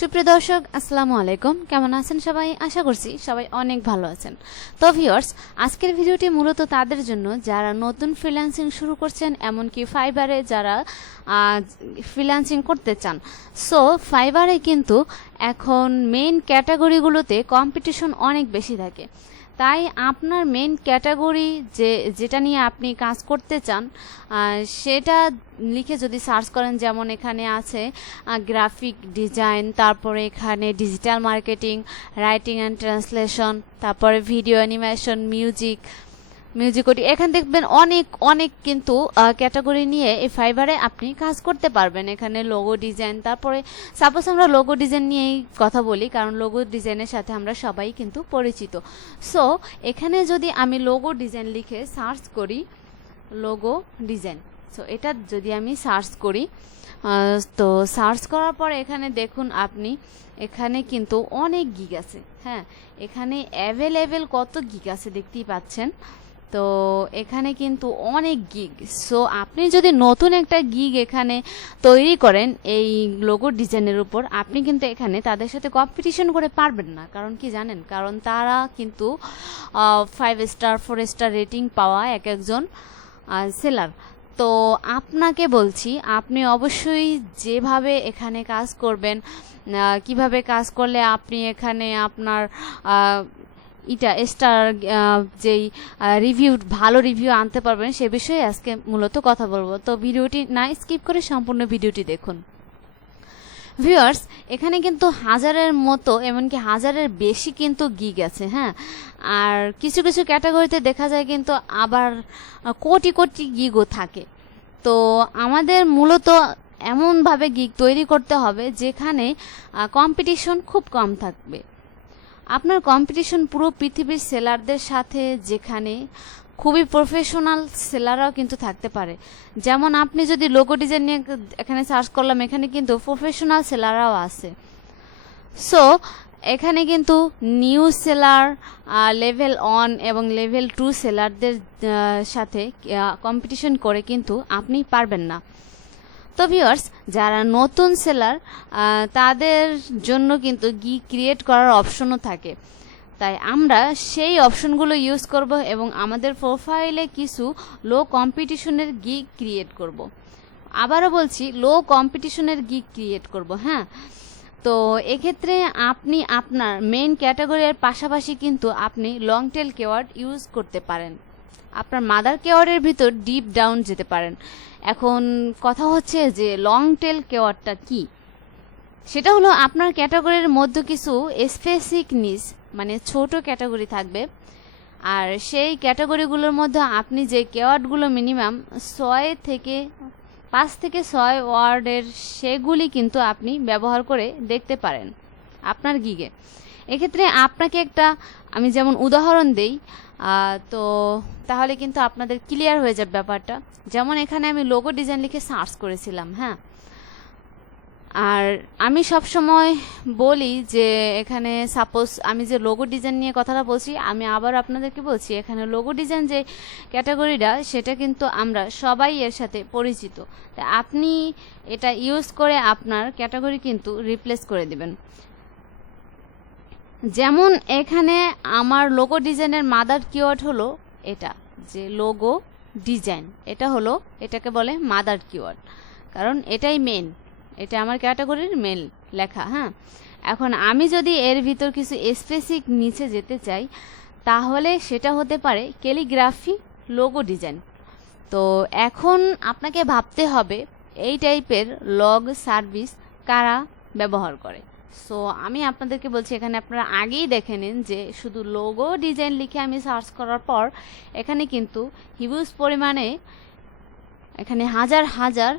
সুপ্রিয় দর্শক আসসালামু আলাইকুম, কেমন আছেন সবাই? আশা করছি সবাই অনেক ভালো আছেন। তো ভিউয়ার্স, আজকের ভিডিওটি মূলত তাদের জন্য যারা নতুন ফ্রিল্যান্সিং শুরু করছেন, এমনকি ফাইবারে যারা ফ্রিল্যান্সিং করতে চান। সো ফাইবারে কিন্তু এখন মেইন ক্যাটাগরিগুলোতে কম্পিটিশন অনেক বেশি থাকে। তাই আপনার মেইন ক্যাটাগরি যেটা নিয়ে আপনি কাজ করতে চান সেটা লিখে যদি সার্চ করেন, যেমন এখানে আছে গ্রাফিক ডিজাইন, তারপরে এখানে digital marketing, writing and translation, তারপরে ভিডিও অ্যানিমেশন, মিউজিক এখানে দেখবেন অনেক কিন্তু ক্যাটাগরি নিয়ে এই ফাইবারে আপনি কাজ করতে পারবেন। এখানে লোগো ডিজাইন, তারপরে সাপোজ আমরা লোগো ডিজাইন নিয়েই কথা বলি, কারণ লোগো ডিজাইনের সাথে আমরা সবাই কিন্তু পরিচিত। সো এখানে যদি আমি লোগো ডিজাইন লিখে সার্চ করি, লোগো ডিজাইন, সো এটা যদি আমি সার্চ করি, তো সার্চ করার পর এখানে দেখুন আপনি, এখানে কিন্তু অনেক গিগ আছে। হ্যাঁ, এখানে অ্যাভেলেবেল কত গিগ আছে দেখতেই পাচ্ছেন। তো এখানে কিন্তু অনেক গিগ। সো আপনি যদি নতুন একটা গিগ এখানে তৈরি করেন এই লোগো ডিজাইনের উপর, আপনি কিন্তু এখানে তাদের সাথে কম্পিটিশন করে পারবেন না। কারণ কি জানেন? কারণ তারা কিন্তু 5 স্টার 4 স্টার রেটিং পাওয়া একজন সেলার। তো আপনাকে বলছি, আপনি অবশ্যই যেভাবে এখানে কাজ করবেন, কিভাবে কাজ করলে আপনি এখানে আপনার স্টার যেই ভালো রিভিউ আনতে পারবেন, সে বিষয়ে আজকে মূলত কথা বলবো। তো ভিডিওটি না স্কিপ করে সম্পূর্ণ ভিডিওটি দেখুন। ভিউয়ার্স, এখানে কিন্তু হাজারের মতো, এমনকি হাজারের বেশি কিন্তু গিগ আছে। হ্যাঁ, আর কিছু কিছু ক্যাটাগরিতে দেখা যায় কিন্তু আবার কোটি কোটি গিগও থাকে। তো আমাদের মূলত এমনভাবে গিগ তৈরি করতে হবে যেখানে কম্পিটিশন খুব কম থাকবে। আপনার কম্পিটিশন পুরো পৃথিবীর সেলারদের সাথে, যেখানে খুবই প্রফেশনাল সেলাররাও কিন্তু থাকতে পারে। যেমন আপনি যদি লোগো ডিজাইন নিয়ে এখানে সার্চ করলাম, এখানে কিন্তু প্রফেশনাল সেলাররাও আছে। সো এখানে কিন্তু নিউ সেলার, লেভেল 1 এবং লেভেল 2 সেলারদের সাথে কম্পিটিশন করে কিন্তু আপনি পারবেন না। তো ভিউয়ার্স, যারা নতুন সেলার তাদের জন্য কিন্তু গিগ ক্রিয়েট করার অপশনও থাকে। তাই আমরা সেই অপশনগুলো ইউজ করব এবং আমাদের প্রোফাইলে কিছু লো কম্পিটিশনের গিগ ক্রিয়েট করব। আবারও বলছি, লো কম্পিটিশনের গিগ ক্রিয়েট করব। হ্যাঁ, তো এক্ষেত্রে আপনি আপনার মেইন ক্যাটাগরির পাশাপাশি কিন্তু আপনি লং টেল কিওয়ার্ড ইউজ করতে পারেন। আপনার মাদার কিওয়ার্ডের ভিতর ডিপ ডাউন যেতে পারেন। এখন কথা হচ্ছে যে লং টেল কিওয়ার্ডটা কি? সেটা হলো আপনার ক্যাটাগরির মধ্যে কিছু স্পেসিফিক নিচ, মানে ছোট ক্যাটাগরি থাকবে, আর সেই ক্যাটাগরিগুলোর মধ্যে আপনি যে কিওয়ার্ডগুলো মিনিমাম 5 থেকে 6 ওয়ার্ডের, সেগুলি কিন্তু আপনি ব্যবহার করে দেখতে পারেন আপনার গিগে। এক্ষেত্রে আপনাকে আমি যেমন উদাহরণ দেই, তো তাহলে কিন্তু আপনাদের ক্লিয়ার হয়ে যাবে ব্যাপারটা। যেমন এখানে আমি লোগো ডিজাইন লিখে সার্চ করেছিলাম। হ্যাঁ, আর আমি সব সময় বলি যে এখানে সাপোজ আমি যে লোগো ডিজাইন নিয়ে কথাটা বলছি, আমি আবার আপনাদেরকে বলছি, এখানে লোগো ডিজাইন যে ক্যাটাগরিটা, সেটা কিন্তু আমরা সবাই এর সাথে পরিচিত। তাই আপনি এটা ইউজ করে আপনার ক্যাটাগরি কিন্তু রিপ্লেস করে দিবেন। যেমন এখানে আমার লোগো ডিজাইনের মাদার কিওয়ার্ড হলো এটা, যে লোগো ডিজাইন, এটাকে বলে মাদার কিওয়ার্ড, কারণ এটাই মেন, এটা আমার ক্যাটাগরির মেন লেখা। হ্যাঁ, এখন আমি যদি এর ভিতর কিছু স্পেসিফিক নিচে যেতে চাই, তাহলে সেটা হতে পারে ক্যালিগ্রাফি লোগো ডিজাইন। তো এখন আপনাকে ভাবতে হবে এই টাইপের লগ সার্ভিস কারা ব্যবহার করে। সো আমি আপনাদেরকে বলছি, এখানে আপনারা আগেই দেখে নিন যে শুধু লোগো ডিজাইন লিখে আমি সার্চ করার পর এখানে কিন্তু হিউজ পরিমাণে, এখানে হাজার হাজার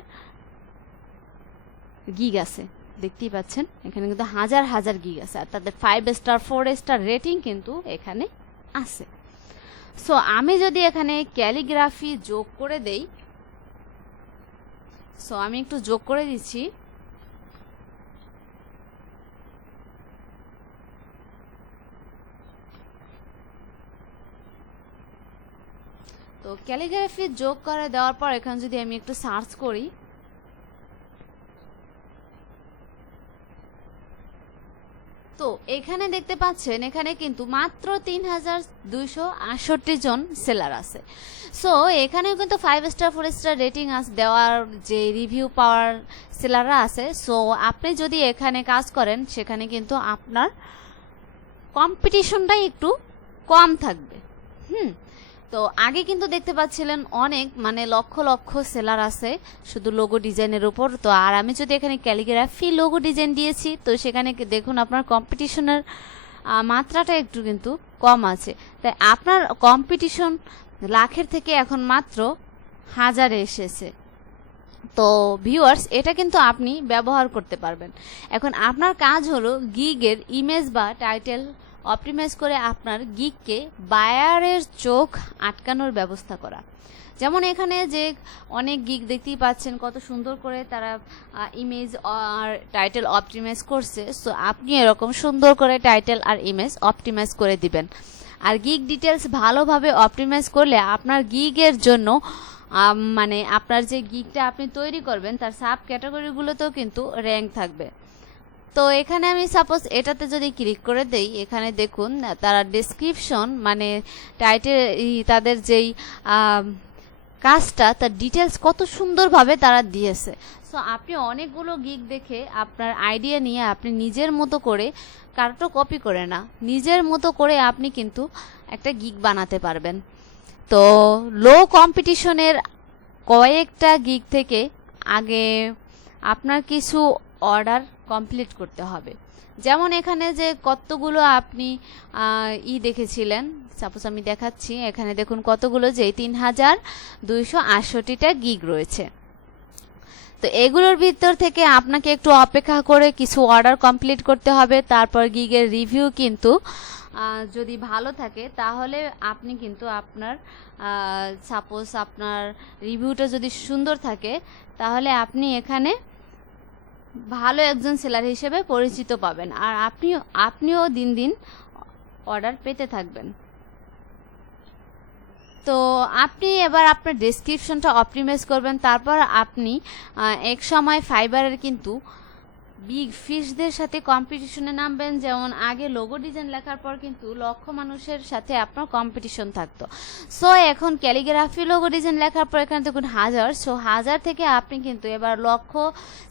গিগ আছে, দেখতেই পাচ্ছেন। এখানে কিন্তু হাজার হাজার গিগ আছে, আর তাদের 5 স্টার 4 স্টার রেটিং কিন্তু এখানে আছে। সো আমি যদি এখানে ক্যালিগ্রাফি যোগ করে দেই, সো আমি একটু যোগ করে দিচ্ছি। তো ক্যালিগ্রাফি যোগ করে দেওয়ার পর এখানে যদি আমি একটু সার্চ করি, তো এখানে দেখতে পাচ্ছেন এখানে কিন্তু মাত্র 3268 জন সেলার আছে। সো এখানেও কিন্তু 5 স্টার 4 স্টার রেটিং দেওয়ার যে রিভিউ পাওয়ার সেলাররা আছে। সো আপনি যদি এখানে কাজ করেন সেখানে কিন্তু আপনার কম্পিটিশনটাই একটু কম থাকবে। তো আগে কিন্তু দেখতে পাচ্ছিলেন অনেক মানে লক্ষ লক্ষ সেলার আছে শুধু লোগো ডিজাইনের উপর। তো আর আমি যদি এখানে ক্যালিগ্রাফি লোগো ডিজাইন দিয়েছি, তো সেখানে দেখুন আপনার কম্পিটিশনের মাত্রাটা একটু কিন্তু কম আছে। তাই আপনার কম্পিটিশন লাখের থেকে এখন মাত্র হাজারে এসেছে। তো ভিউয়ার্স, এটা কিন্তু আপনি ব্যবহার করতে পারবেন। এখন আপনার কাজ হলো গিগের ইমেজ বা টাইটেল অপটিমাইজ করে আপনার গিগকে বায়ারের চোখ আটকানোর ব্যবস্থা করা। যেমন এখানে যে অনেক গিগ দেখতেই পাচ্ছেন কত সুন্দর করে তারা ইমেজ আর টাইটেল অপটিমাইজ করছে। সো আপনি এরকম সুন্দর করে টাইটেল আর ইমেজ অপটিমাইজ করে দিবেন। আর গিগ ডিটেলস ভালোভাবে অপটিমাইজ করলে আপনার গিগের জন্য মানে আপনার যে গিগটা আপনি তৈরি করবেন তার সাব ক্যাটাগরিগুলোতেও কিন্তু র্যাঙ্ক থাকবে। তো এখানে আমি সাপোজ এটাতে যদি ক্লিক করে দেই, এখানে দেখুন তারা ডেসক্রিপশন মানে টাইটেল তাদের যেই কাজটা তার ডিটেলস কত সুন্দরভাবে তারা দিয়েছে। সো আপনি অনেকগুলো গিগ দেখে আপনার আইডিয়া নিয়ে আপনি নিজের মতো করে, কারোটা কপি করে না, নিজের মতো করে আপনি কিন্তু একটা গিগ বানাতে পারবেন। তো লো কম্পিটিশনের কয়েকটা গিগ থেকে আগে আপনার কিছু অর্ডার কমপ্লিট করতে হবে। যেমন এখানে যে কতগুলো আপনি দেখেছিলেন, সাপোজ আমি দেখাচ্ছি, এখানে দেখুন কতগুলো যে 3268টা গিগ রয়েছে। তো এগুলোর ভিতর থেকে আপনাকে একটু অপেক্ষা করে কিছু অর্ডার কমপ্লিট করতে হবে। তারপর গিগের রিভিউ কিন্তু যদি ভালো থাকে তাহলে আপনি কিন্তু আপনার সাপোজ আপনার রিভিউটা যদি সুন্দর থাকে তাহলে আপনি এখানে ভালো একজন সেলার হিসেবে পরিচিত পাবেন। আর আপনিও দিন দিন অর্ডার পেতে থাকবেন। তো আপনি এবার আপনার ডেসক্রিপশনটা অপটিমাইজ করবেন। তারপর আপনি এক সময় ফাইবারের কিন্তু বিগ ফিশদের সাথে কম্পিটিশনে নামবেন। যেমন আগে লোগো ডিজাইন লেখার পর কিন্তু লক্ষ মানুষের সাথে আপনার কম্পিটিশন থাকতো। সো এখন ক্যালিগ্রাফি লোগো ডিজাইন লেখার পর এখানে দেখুন হাজার। সো হাজার থেকে আপনি কিন্তু এবার লক্ষ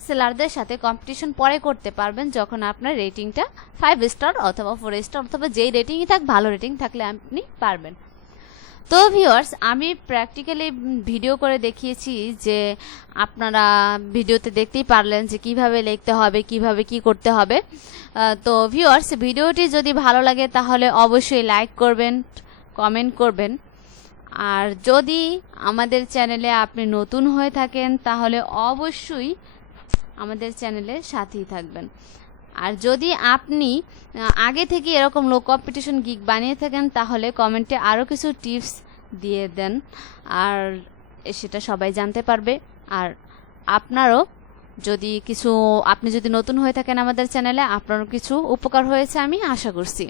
সেলারদের সাথে কম্পিটিশন পরে করতে পারবেন যখন আপনার রেটিংটা 5 স্টার অথবা 4 স্টার অথবা যেই রেটিংই থাক, ভালো রেটিং থাকলে আপনি পারবেন। তো ভিউয়ার্স, আমি প্র্যাকটিক্যালি ভিডিও করে দেখিয়েছি যে আপনারা ভিডিওতে দেখতেই পারলেন যে কিভাবে লিখতে হবে, কিভাবে কি করতে হবে। তো ভিউয়ার্স, ভিডিওটি যদি ভালো লাগে তাহলে অবশ্যই লাইক করবেন, কমেন্ট করবেন। আর যদি আমাদের চ্যানেলে আপনি নতুন হয়ে থাকেন তাহলে অবশ্যই আমাদের চ্যানেলের সাথেই থাকবেন। আর যদি আপনি আগে থেকে এরকম লো কম্পিটিশন গিগ বানিয়ে থাকেন তাহলে কমেন্টে আরও কিছু টিপস দিয়ে দেন, আর সেটা সবাই জানতে পারবে। আর আপনারও যদি আপনি যদি নতুন হয়ে থাকেন আমাদের চ্যানেলে, আপনারও কিছু উপকার হয়েছে আমি আশা করছি।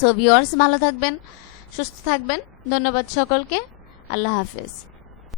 সো ভিউয়ার্স, ভালো থাকবেন, সুস্থ থাকবেন। ধন্যবাদ সকলকে। আল্লাহ হাফেজ।